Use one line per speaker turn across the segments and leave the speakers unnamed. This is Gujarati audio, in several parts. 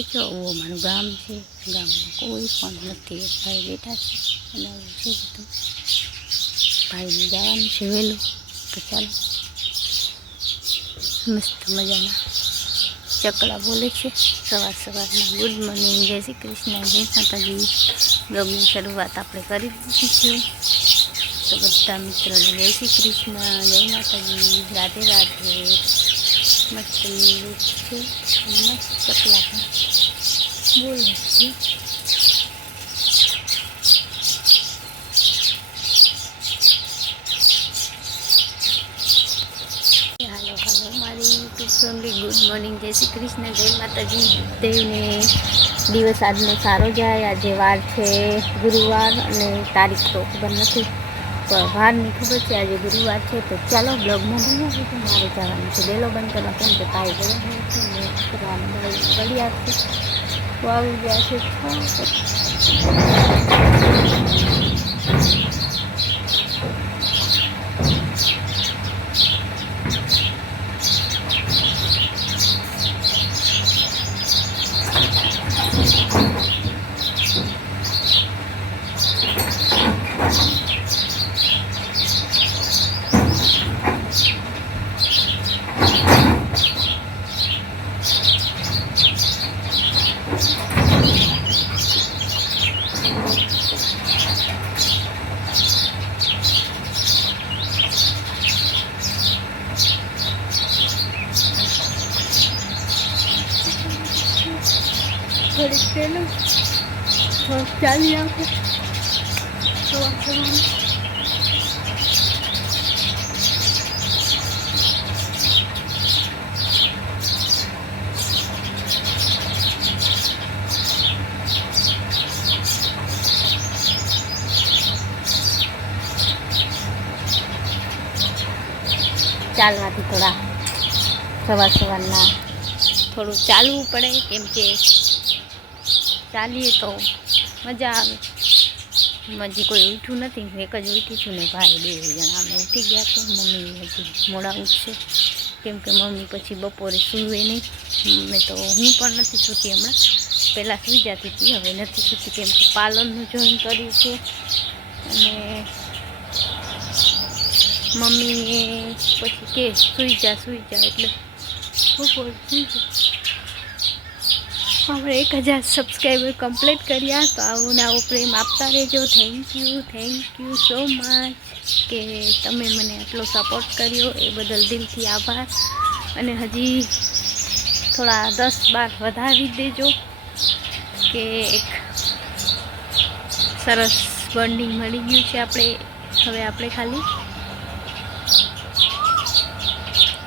જો મારું ગામ છે? ગામમાં કોઈ પણ નથી. ભાઈ બેઠા છે. અને આવું છે બધું ભાઈને જવાનું છે વહેલું, તો ચાલો. મસ્ત મજાના ચકલા બોલે છે. સવાર સવારના ગુડ મોર્નિંગ. જય શ્રી કૃષ્ણ. જય માતાજી. બ્લોગની શરૂઆત આપણે કરી દીધી છે. તો બધા મિત્રોને જય શ્રી કૃષ્ણ. જય માતાજી. રાધે રાધે. મસ્ત મ્યુઝિક છે મસ્ત ચકલા પણ બોલે હાલો હાલો મારી યુટ્યુબ ગુડ મોર્નિંગ જય શ્રી કૃષ્ણ જય માતાજી બધાને દિવસ આજનો સારો જાય આજે વાર છે ગુરુવાર અને તારીખ તો ખબર નથી પણ વારની ખબર છે, આજે ગુરુવાર છે, તો ચાલો બ્લોગમાં બનાવીએ તો મારે જવાનું છે લેલો બંધ કરવા કેમ કે તાઈ ગયો છે ગળી આપશે તો આવી ગયા છે થોડીક પેલું થોડુંક ચાલી આવશે. તો વાંચવાનું ચાલવાથી થોડા સવાર સવારના થોડું ચાલવું પડે, કેમ કે ચાલીએ તો મજા આવે. હજી કોઈ ઉઠ્યું નથી, હું એક જ ઉઠી છું ને ભાઈ બે જણા અમે ઉઠી ગયા છે મમ્મી હજી મોડા ઉઠશે. કેમ કે મમ્મી પછી બપોરે સૂવે નહીં. મેં તો હું પણ નથી સૂતી હમણાં. પહેલાં સૂઈ જતી હતી, હવે નથી સૂતી. કેમ કે પાર્લરનું જોઈન કર્યું છે. અને મમ્મીએ પછી કે સૂઈ જા સૂઈ જા એટલે બપોરે સૂઈ જા. આપણે એક હજાર સબસ્ક્રાઈબર કમ્પ્લીટ કર્યા તો આવો ને આવો પ્રેમ આપતા રહેજો. Thank you thank you so much કે તમે મને આટલો સપોર્ટ કર્યો, એ બદલ દિલથી આભાર. અને હજી થોડા દસ બાર વધારી દેજો કે એક સરસ બોન્ડિંગ મળી ગયું છે આપણે. હવે આપણે ખાલી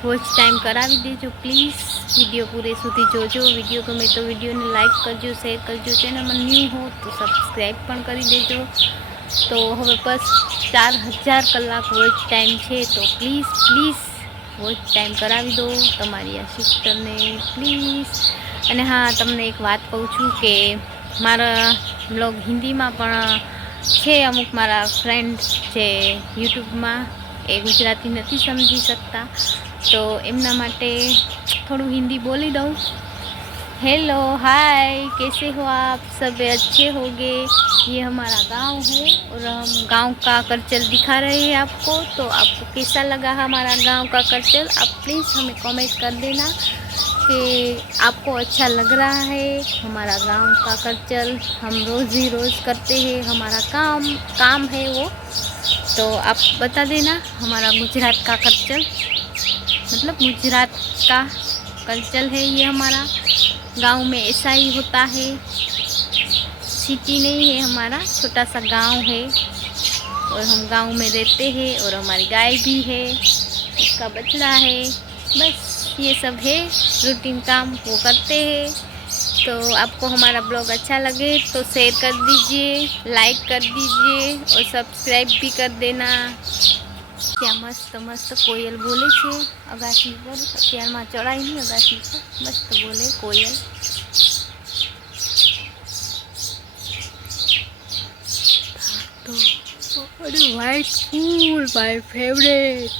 વોચ ટાઈમ કરાવી દેજો પ્લીઝ વીડિયો પૂરે સુધી જોજો. વીડિયો ગમે તો વિડીયોને લાઈક કરજો, શેર કરજો. ચેનલમાં ન્યૂ હો તો સબસ્ક્રાઈબ પણ કરી દેજો. તો હવે બસ ચાર હજાર કલાક વોચ ટાઈમ છે, તો પ્લીઝ પ્લીઝ વોચ ટાઈમ કરાવી દો. તમારી આ સિસ્ટરને પ્લીઝ અને હા, તમને એક વાત કહું છું કે મારા બ્લોગ હિન્દીમાં પણ છે અમુક મારા ફ્રેન્ડ જે યુટ્યુબમાં, એ ગુજરાતી નથી સમજી શકતા. તો એમના માટે થોડું हिंदी बोली दो हेलो हाय कैसे हो आप सब अच्छे होंगे ये हमारा गांव है और हम गांव का कल्चर दिखा रहे हैं आपको तो आपको कैसा लगा हमारा गांव का कल्चर आप प्लीज़ हमें कमेंट कर देना कि आपको अच्छा लग रहा है हमारा गांव का कल्चर हम रोज़ ही रोज़ करते हैं हमारा काम काम है वो तो आप बता देना हमारा गुजरात का कल्चर मतलब गुजरात का कल्चर है ये हमारा। गाँव में ऐसा ही होता है। सिटी नहीं है हमारा छोटा सा गाँव है। और हम गाँव में रहते हैं और हमारी गाय भी है, उसका बछड़ा है। बस ये सब है रूटीन काम वो करते हैं। तो आपको हमारा ब्लॉग अच्छा लगे तो शेयर कर दीजिए लाइक कर दीजिए और सब्सक्राइब भी कर देना। ત્યાં મસ્ત મસ્ત કોયલ બોલે છે. અગાસી પર અત્યારમાં ચડાય નહીં, અગાસી પર. મસ્ત બોલે કોયલ. તો અરે white full my favourite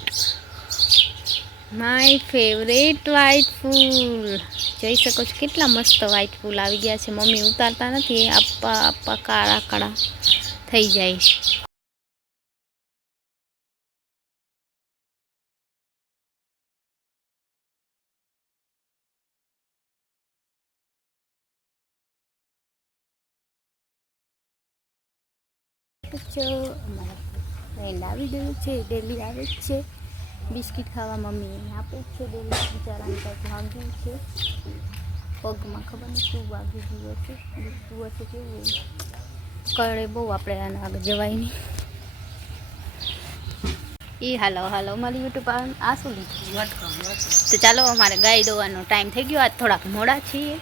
my favourite white ફૂલ જોઈ શકો છો કેટલા મસ્ત વ્હાઈટ ફૂલ આવી ગયા છે. મમ્મી ઉતારતા નથી. આપા આપા કાળા કાળા થઈ જાય. છો અમારા ફ્રેન્ડ આવી ગયું છે ડેલી આવે જ છે. બિસ્કિટ ખાવા મમ્મી એને આપે જ છે ડેલી બિચારાને કંઈક વાગ્યું છે. પગમાં ખબર નહીં શું વાગી ગયું હશે દુખતું હશે કેવું. કળે બહુ આપણે આના આગળ જવાય નહીં. એ હાલો હાલો મારી યુટ્યુબ આ શું લીધું? તો ચાલો, અમારે ગાય દોવાનો ટાઈમ થઈ ગયો. આજ થોડાક મોડા છીએ.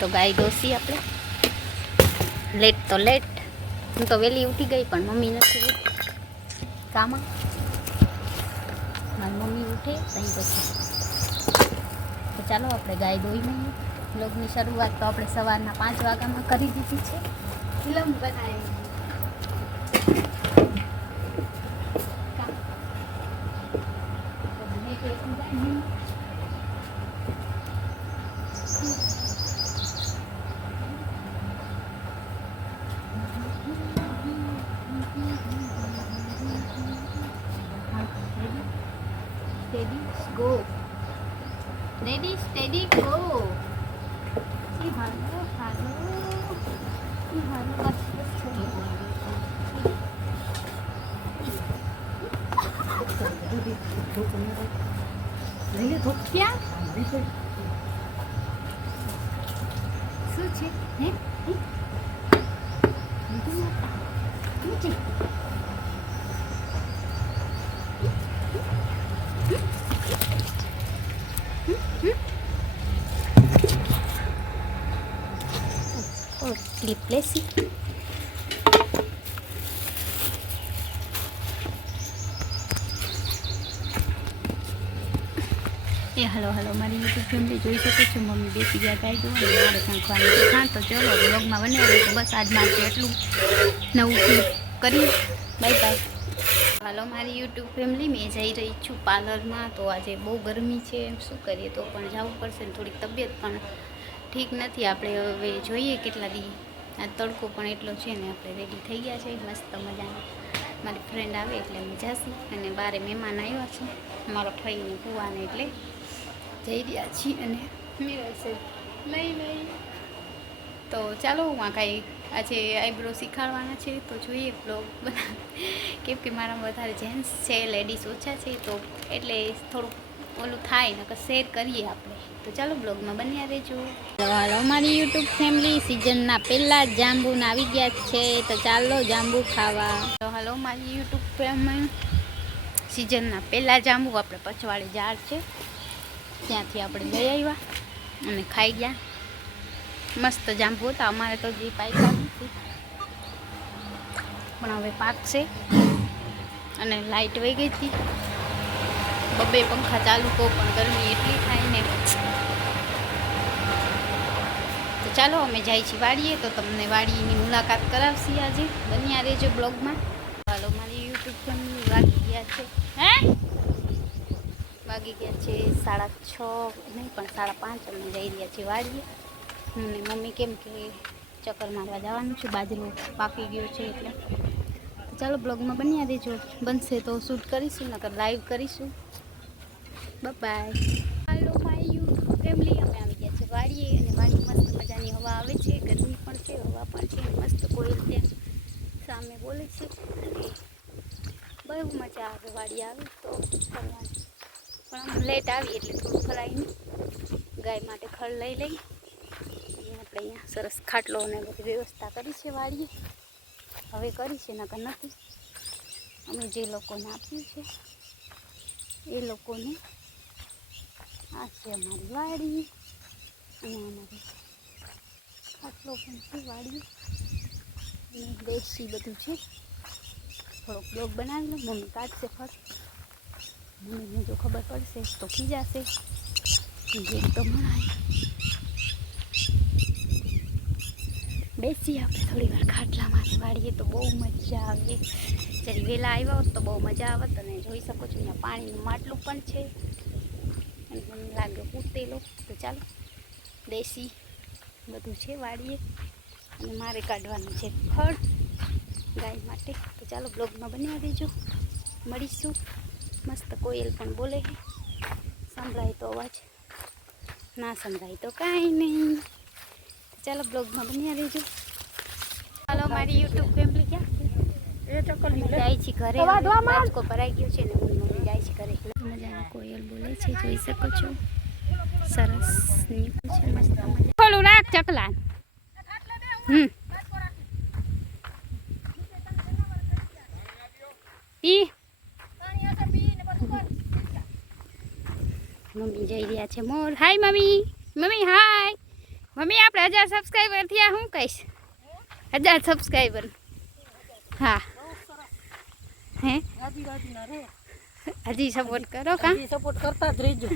તો ગાય દોશી આપણે. લેટ તો લેટ. હું તો વહેલી ઉઠી ગઈ પણ મમ્મી નથી કામાં? મારી મમ્મી ઉઠે તઈ પછી. તો ચાલો આપણે ગાય દોઈ લઈએ બ્લોગની શરૂઆત તો આપણે સવારના પાંચ વાગ્યામાં કરી દીધી છે. ફિલ્મ બનાવી. Steady, Ready, steady, go. Sí, hello, hello. Sí, hello, bas, bas, ક્યાં શું છે હે હે? લીધું ના? શું છે Oh, clip Lacey. એ હલો હલો, મારી યુટ્યુબ ફેમિલી જોઈ શકો છો. મમ્મી બેસી ગયા ગાઈ દો અને મારે કાંખવાની હા તો ચલો બ્લોગમાં બને તો બસ આજ માટે એટલું નવું ક્લિપ કરી બાય બાય હાલો, મારી યુટ્યુબ ફેમિલી, મેં જઈ રહી છું પાર્લરમાં. તો આજે બહુ ગરમી છે. એમ શું કરીએ, તો પણ જવું પડશે ને થોડીક તબિયત પણ ઠીક નથી. આપણે હવે જોઈએ કેટલા દી આ તડકો પણ એટલો છે ને આપણે રેડી થઈ ગયા છે. મસ્ત મજાના. મારી ફ્રેન્ડ આવે એટલે અમે જઈશું અને બારે મહેમાન આવ્યા છે. મારો ફઈને કુવાને એટલે જઈ રહ્યા છીએ અને મેળવશે નહીં નહીં તો ચાલો, હું કાંઈ આજે આઈબ્રો શીખવાડવાના છે તો જોઈએ બ્લોગ કેમ કે મારા વધારે જેન્ટ્સ છે લેડીઝ ઓછા છે, તો એટલે થોડુંક ઓલું થાય નકર શેર કરીએ આપણે. તો ચાલો બ્લોગમાં બન્યા રહેજો. હાલો અમારી યુટ્યુબ ફેમિલી સિઝનના પહેલાં જ જાંબુ આવી ગયા છે તો ચાલો જાંબુ ખાવા. તો હાલો મારી યુટ્યુબ ફેમિલી સિઝનના પહેલાં જાંબુ આપણે પછવાડે ઝાડ છે. ત્યાંથી આપણે લઈ આવ્યા અને ખાઈ ગયા. મસ્ત જાંબુ હતા અમારે તો જે પાક્યા નથી. પણ હવે પાકશે. અને લાઈટ વહી ગઈ હતી. બબે પંખા ચાલુ કહો, પણ ગરમી એટલી થાય ને. તો ચાલો, અમે જાય છીએ વાડીએ, તો તમને વાડીની મુલાકાત કરાવશી આજે. બન્યા રહેજો બ્લોગમાં. ચાલો, મારી યુટ્યુબ ફેમિલી વાગી ગયા છે. હે? વાગી ગયા છે સાડા છ, નહીં પણ સાડા પાંચ અમે જઈ રહ્યા છીએ વાડીએ. હું ને મમ્મી કેમ કે ચક્કર મારવા જવાનું છે, બાજરો પાકી ગયો છે એટલે. ચાલો બ્લોગમાં બન્યા દેજો બનશે તો શૂટ કરીશું, નકર લાઈવ કરીશું. Bye hello my YouTube family અમે આવી ગયા છે વાડીએ અને વાડી મસ્ત મજાની હવા આવે છે, ગરમી પણ છે, હવા પણ છે, મસ્ત કોયલ ત્યાં સામે બોલે છે. અને બહુ મજા આવે વાડી આવી તો ફરવાની. પણ આમ લેટ આવી એટલે થોડું ફરાય નહીં. ગાય માટે ખડ લઈ લઈ. અને આપણે અહીંયા સરસ ખાટલો અને બધી વ્યવસ્થા કરી છે વાડીએ. હવે કરી છે, નકર નથી. અમે જે લોકોને આપ્યું છે એ લોકોને આ છે અમારી વાડી અને અમારી ખાટલો પણ છે વાડી. અને દેશી બધું છે. થોડોક બ્લોગ બનાવી લો મમ્મી કાઢશે ફર્સ્ટ. મમ્મીને જો ખબર પડશે તો ખીજાશે. જે તો મળાય બેસી આપણે થોડી વાર ખાટલામાં વાળીએ તો બહુ મજા આવે. જરી વહેલા આવ્યા હોત તો બહુ મજા આવત અને જોઈ શકો છો અહીંયા પાણીનું માટલું પણ છે. અને મને લાગે પૂરતેલો તો ચાલો દેશી બધું છે વાળીએ. અને મારે કાઢવાનું છે ફળ ગાય માટે. તો ચાલો બ્લોગમાં બનાવી દેજો મળીશું. મસ્ત કોયલ પણ બોલે સંભળાય તો અવાજ. ના સંભળાય તો કાંઈ નહીં. ચાલો બ્લોગમાં બન્યા રહેજો ચાલો મારી યુટ્યુબ ફેમિલી ક્યાં જાય છે ઘરે. બાજકો ભરાઈ ગયો છે ને મમ્મી જાય છે ઘરે. મજાના કોયલ બોલે છે જોઈ શકો છો. સરસ નીકળે છે મસ્ત મજા ખોલું રાખ ચકલા. હમ. પી મમ્મી જઈ રહ્યા છે મોર. Hi mummy. Mummy hi. Mummy આપણે હજાર સબસ્ક્રાઈબર થયા હું કહીશ? હજાર સબસ્ક્રાઈબર હા. હે? હજી સપોર્ટ કરો કા?
સપોર્ટ કરતા જ રહેજો.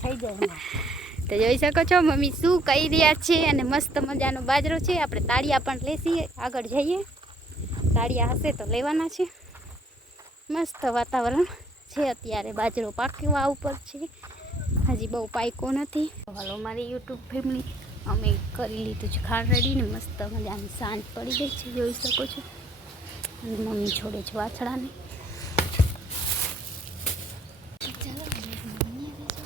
થઈ જાય
તો જોઈ શકો છો મમ્મી શું કહી રહ્યા છે અને મસ્ત મજાનો બાજરો છે. આપણે તાળિયા પણ લેશીએ આગળ જઈએ. તાળિયા હશે તો લેવાના છે. મસ્ત વાતાવરણ છે અત્યારે. બાજરો પાકવા ઉપર છે. હજી બહુ પાયકો નથી. હાલો, મારી યુટ્યુબ ફેમિલી અમે કરી લીધું છે. ખાંડ રેડીને મસ્ત મજાની સાંજ પડી ગઈ છે, જોઈ શકો છો. અને મમ્મી છોડે છે વાછડાને ચાલો બની રહેજો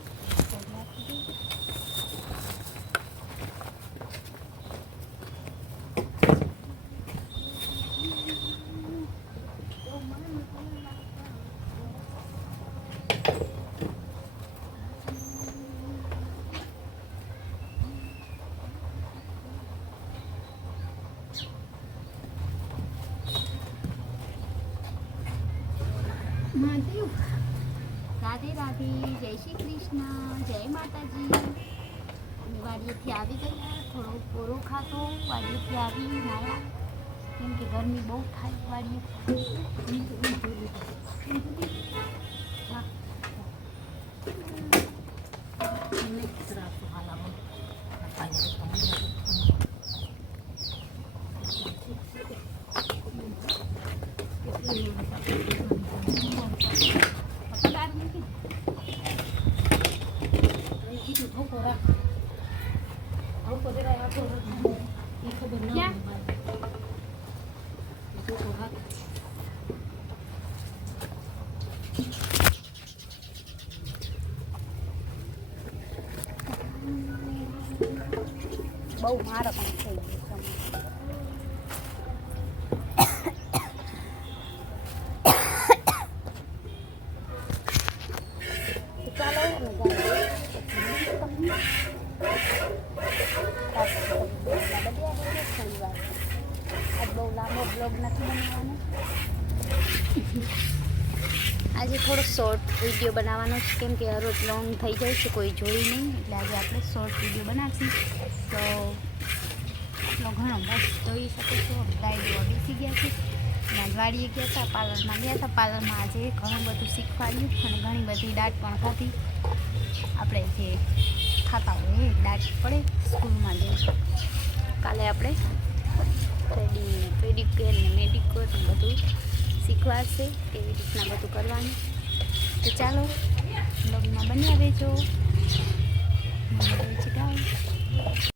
મહાદેવ રાધે જય શ્રી કૃષ્ણ, જય માતાજી. અમે વાડીએથી આવી ગયા, થોડો પોરો ખાતો વાડીએથી આવી નાયા. કેમ કે ગરમી બહુ થાય વાડીએ હા. ક્યાં? બહુ મારો પણ થઈ ગયો સમય. તો ચાલો અમે જઈએ. આજ બહુ લાંબો બ્લોગ નથી બનાવવાનો આજે થોડો શોર્ટ વીડિયો બનાવવાનો છે. કેમ કે રોજ લોંગ થઈ જાય છે, કોઈ જોઈ નહીં. એટલે આજે આપણે શોર્ટ વીડિયો બનાવીશું. તો એટલો ઘણો બસ જોઈ શકો છો. ગાઈડો બેસી ગયા છે. વાડીએ ગયા હતા, પાર્લરમાં ગયા હતા. પાર્લરમાં આજે ઘણું બધું શીખવાડ્યું અને ઘણી બધી દાટ પણ ખાધી આપણે જે ખાતા હોય દાટ પડે, સ્કૂલમાં જઈ કાલે આપણે પેડી પેડિક્યોર ને મેડિક્યોર બધું શીખવાડશે કેવી રીતના બધું કરવાનું. તો ચાલો બ્લોગમાં બન્યા રહેજો.